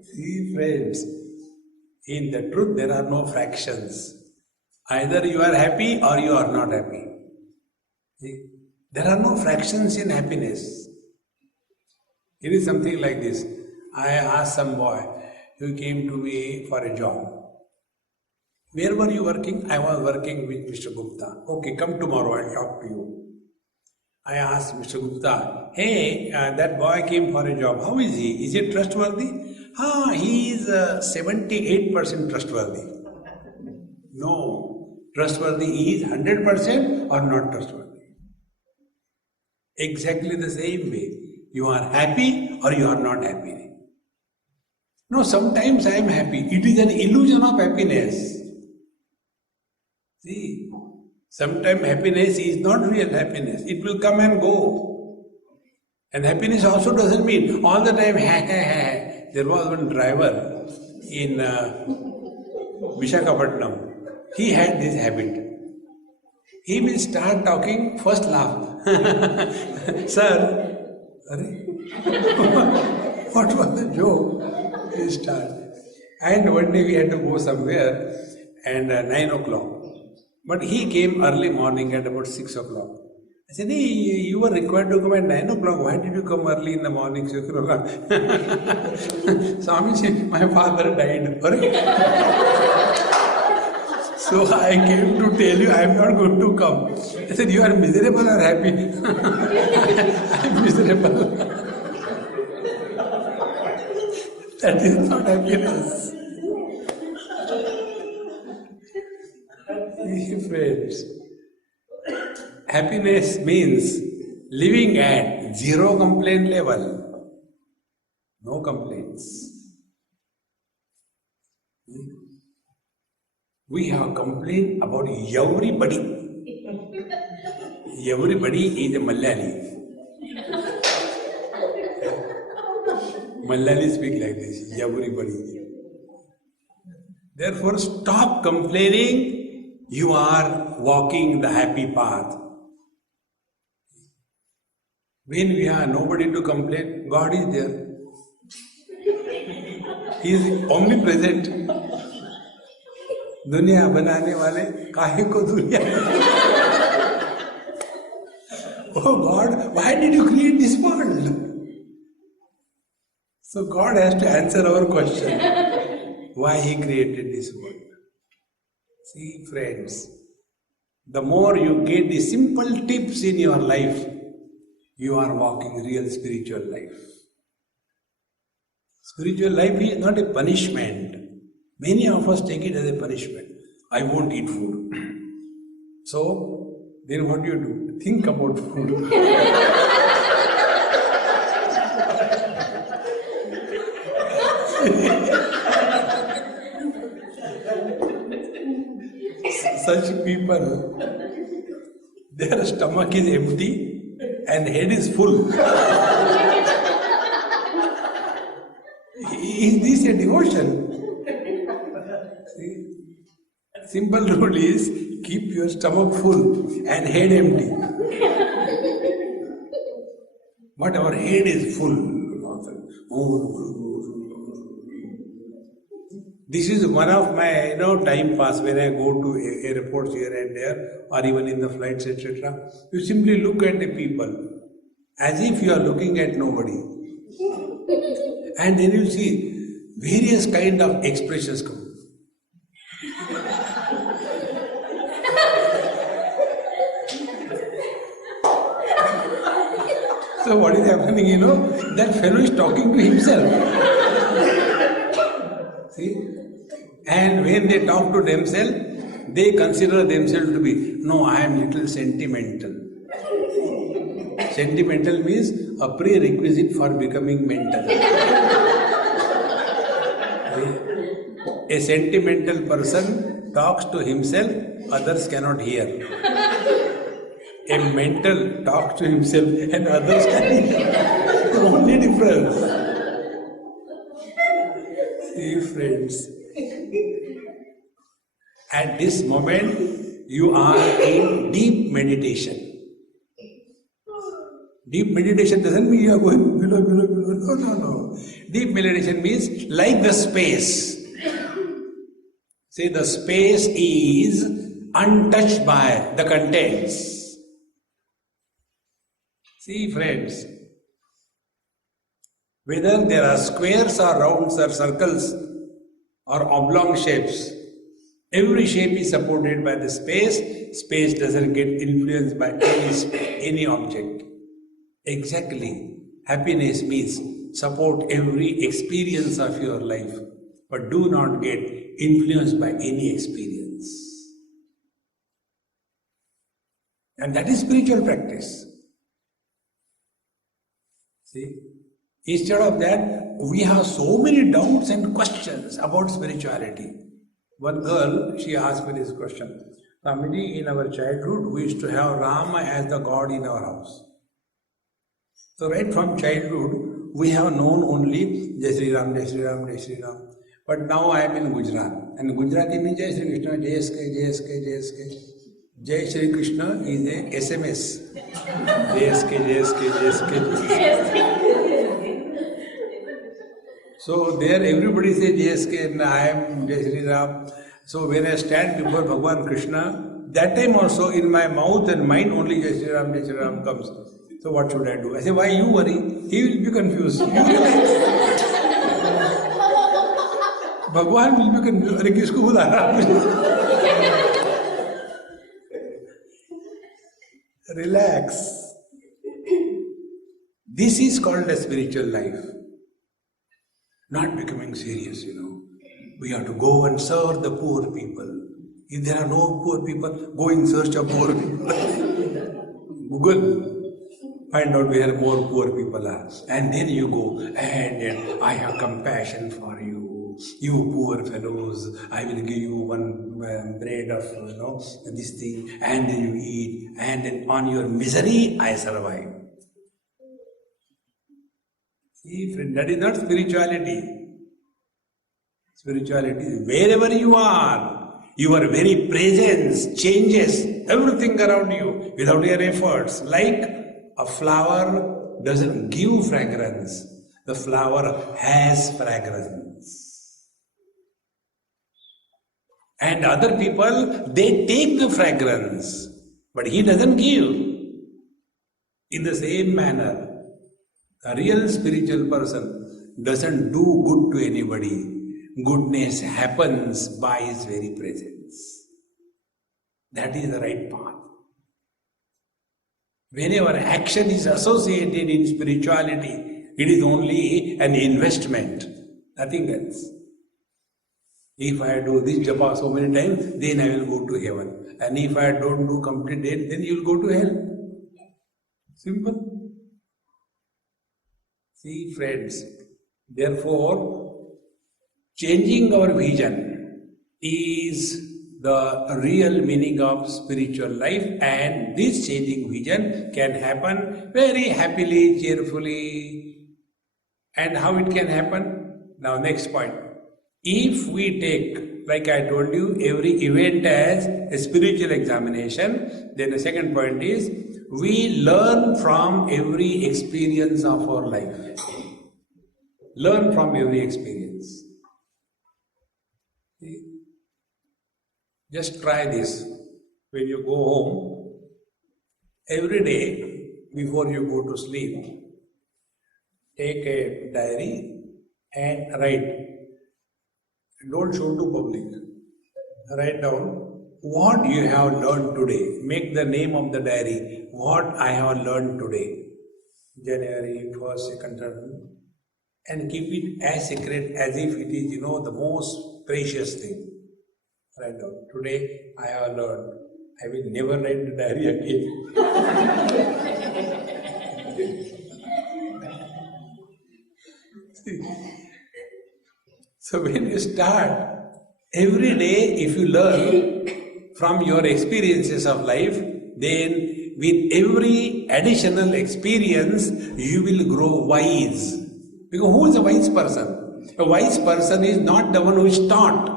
See, friends, in the truth there are no fractions. Either you are happy or you are not happy. See? There are no fractions in happiness. It is something like this. I asked some boy who came to me for a job. Where were you working? I was working with Mr. Gupta. Okay, come tomorrow, I'll talk to you. I asked Mr. Gupta, hey, that boy came for a job. How is he? Is he trustworthy? He is 78% trustworthy. No, trustworthy is 100% or not trustworthy. Exactly the same way. You are happy or you are not happy. No, sometimes I am happy. It is an illusion of happiness. See, sometimes happiness is not real happiness. It will come and go. And happiness also doesn't mean all the time, There was one driver in Visakhapatnam. He had this habit. He will start talking, first laugh. Sir, what was the joke? He started. And one day we had to go somewhere and 9 o'clock. But he came early morning at about 6 o'clock. I said, hey, you were required to come at 9 o'clock. Why did you come early in the morning, 6 o'clock? Swami said, my father died. So I came to tell you I am not going to come. I said, you are miserable or happy? I am miserable. That is not happiness. Friends, happiness means living at zero complaint level. No complaints. We have complained about everybody. Everybody is a Malayali. Malayali speak like this, everybody. Therefore, stop complaining. You are walking the happy path. When we have nobody to complain, God is there. He is omnipresent. दुनिया बनाने वाले काहे को दुनिया? Oh God, why did you create this world? So God has to answer our question. Why He created this world? See, friends, the more you get the simple tips in your life, you are walking real spiritual life. Spiritual life is not a punishment. Many of us take it as a punishment. I won't eat food. So, then what do you do? Think about food. Such people, their stomach is empty and head is full. Is this a devotion? See? Simple rule is keep your stomach full and head empty. But our head is full. This is one of my time pass when I go to airports here and there or even in the flights, etc. You simply look at the people as if you are looking at nobody. And then you see various kind of expressions come. So what is happening, that fellow is talking to himself. See? And when they talk to themselves, they consider themselves to be, no, I am little sentimental. Sentimental means a prerequisite for becoming mental. A sentimental person talks to himself, others cannot hear. A mental talks to himself and others can hear. The only difference. See, friends, at this moment you are in deep meditation. Deep meditation doesn't mean you are going below. No. Deep meditation means like the space. See, the space is untouched by the contents. See, friends, whether there are squares or rounds or circles or oblong shapes, every shape is supported by the space. Space doesn't get influenced by any object. Exactly. Happiness means support every experience of your life, but do not get influenced by any experience. And that is spiritual practice. See? Instead of that, we have so many doubts and questions about spirituality. One girl, she asked me this question. Swamiji, in our childhood, we used to have Rama as the God in our house. So right from childhood, we have known only Jai Sri Ram, Jai Sri Ram, Jai Sri Ram. But now I am in Gujarat. And Gujarati means Jai Sri Krishna, Jai SK, Jai SK, Jai SK. Jai Sri Krishna is a SMS. Jai SK, Jai SK, Jai SK. So there everybody says Jai SK and I am Jai Sri Ram. So when I stand before Bhagavan Krishna, that time also in my mouth and mind only Jai Sri Ram comes. So what should I do? I say, why you worry? He will be confused. You relax. Bhagwan will be confused. Arey kisko bula raha? Relax. This is called a spiritual life. Not becoming serious, We have to go and serve the poor people. If there are no poor people, go in search of poor people. Google. Find out where more poor people are. And then you go, and I have compassion for you. You poor fellows, I will give you one bread of, this thing, and then you eat. And then on your misery, I survive. See, friend, that is not spirituality. Spirituality is wherever you are, your very presence changes everything around you without your efforts. Like a flower doesn't give fragrance, the flower has fragrance. And other people, they take the fragrance, but he doesn't give. In the same manner, a real spiritual person doesn't do good to anybody. Goodness happens by his very presence. That is the right path. Whenever action is associated in spirituality, it is only an investment, nothing else. If I do this japa so many times, then I will go to heaven. And if I don't do complete it, then you will go to hell. Simple. See, friends, therefore, changing our vision is the real meaning of spiritual life, and this changing vision can happen very happily, cheerfully. And how it can happen? Now, next point. If we take, like I told you, every event as a spiritual examination, then the second point is we learn from every experience of our life. Learn from every experience. Just try this. When you go home, every day before you go to sleep, take a diary and write. Don't show to public. Write down what you have learned today. Make the name of the diary. What I have learned today. January 1st, 2nd, 3rd. And keep it as secret as if it is, the most precious thing. Write down. Today I have learned. I will never write the diary again. So when you start, every day if you learn from your experiences of life, then with every additional experience, you will grow wise. Because who is a wise person? A wise person is not the one who is taught.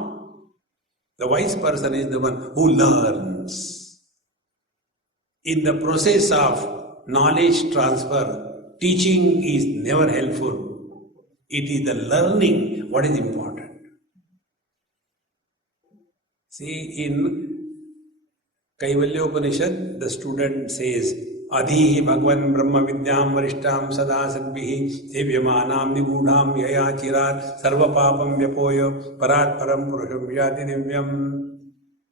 The wise person is the one who learns. In the process of knowledge transfer, teaching is never helpful. It is the learning what is important. See, in Kaivalya Upanishad, the student says, Adhihi Bhagwan Brahma Vidyam Varishtam Sada Sadbihi Sevyamanam Nigudham Yaya Chirat Sarva Papam Vyapoyo Parat Param Purusham Vyati Divyam.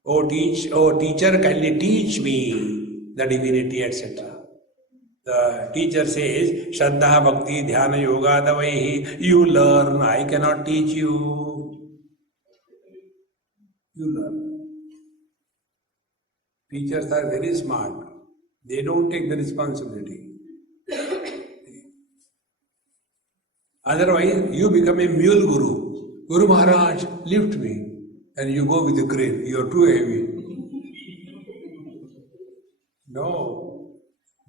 O teacher, kindly teach me the divinity, etc. The teacher says, Shraddha Bhakti Dhyana Yoga Davaihi. You learn, I cannot teach you. You learn. Teachers are very smart. They don't take the responsibility. Otherwise, you become a mule guru. Guru Maharaj, lift me. And you go with the crane. You are too heavy. No.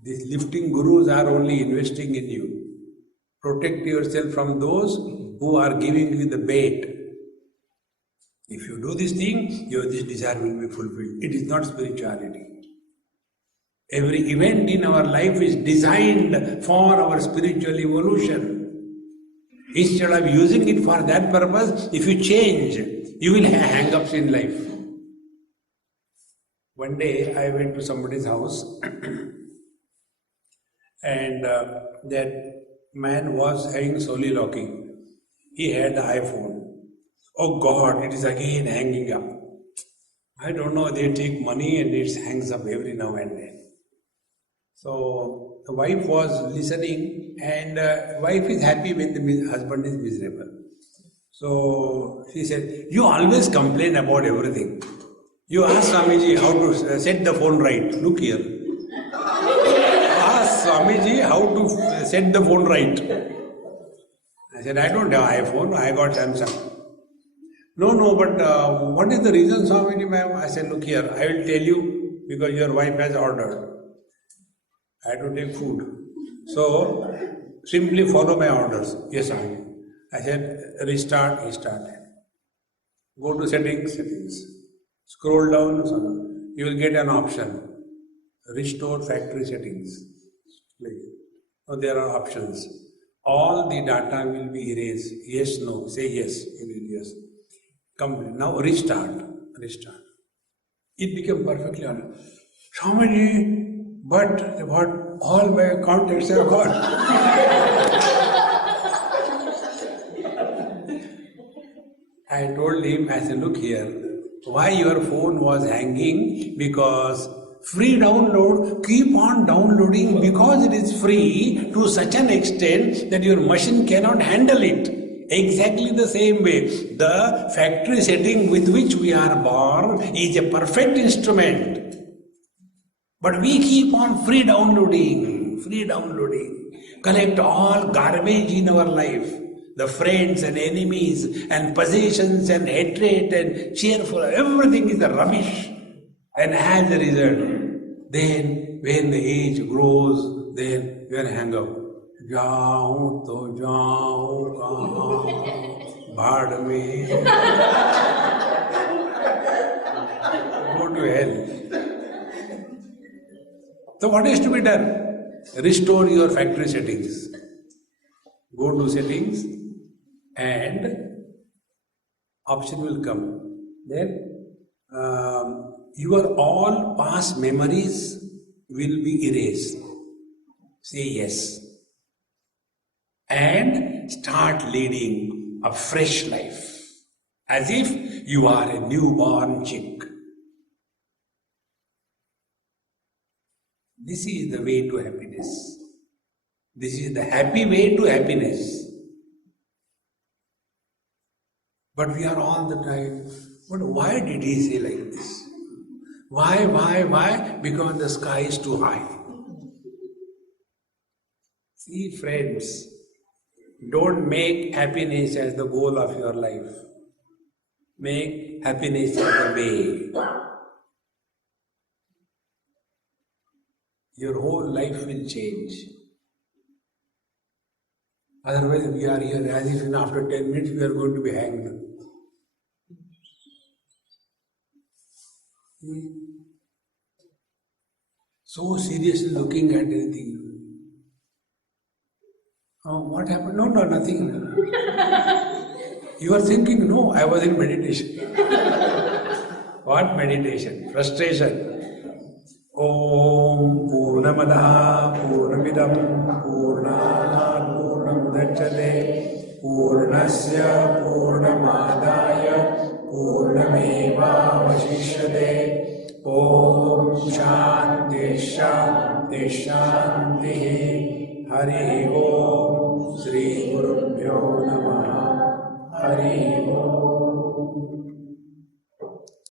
These lifting gurus are only investing in you. Protect yourself from those who are giving you the bait. If you do this thing, your this desire will be fulfilled. It is not spirituality. Every event in our life is designed for our spiritual evolution. Instead of using it for that purpose, if you change, you will have hang-ups in life. One day I went to somebody's house and that man was having soliloquy. He had the iPhone. Oh God, it is again hanging up. I don't know, they take money and it hangs up every now and then. So the wife was listening, and wife is happy when the husband is miserable. So she said, you always complain about everything. You ask Swamiji how to set the phone right. Look here. Ask Swamiji how to set the phone right. I said, I don't have iPhone, I got Samsung. No, but what is the reason, Swamiji ma'am? I said, look here, I will tell you because your wife has ordered. I had to take food. So, simply follow my orders. Yes, Swamiji. I said, restart, he started. Go to settings. Scroll down, you will get an option. Restore factory settings. So there are options. All the data will be erased. Yes, no. Say yes. Yes. Complete. Now restart. It became perfectly honest. Swamiji, but what all my contacts are gone. I told him, I said, look here, why your phone was hanging? Because free download, keep on downloading because it is free to such an extent that your machine cannot handle it. exactly the same way. The factory setting with which we are born is a perfect instrument. But we keep on free downloading, collect all garbage in our life. The friends and enemies and possessions and hatred and cheerful, everything is a rubbish. And as a result, then when the age grows, then we are hang up. जाऊं तो जाऊं कहाँ भाड़ में. Go to hell. So what is to be done? Restore your factory settings. Go to settings and option will come. Then your all past memories will be erased. Say yes. And start leading a fresh life. As if you are a newborn chick. This is the way to happiness. This is the happy way to happiness. But we are all the time, but why did he say like this? Why? Because the sky is too high. See, friends, don't make happiness as the goal of your life. Make happiness as the way. Your whole life will change. Otherwise, we are here as if after 10 minutes we are going to be hanged. So seriously looking at anything. Oh, what happened? No, nothing. You are thinking, no, I was in meditation. What meditation? Frustration. Om Purnamadaha Purnamidam Purnanat Purnamudachyate Purnasya Purnamadaya Purnameva Vashishyate Om Shanti Shanti Shanti Hari Om Sri Gurubhyo Namaha Hari Om.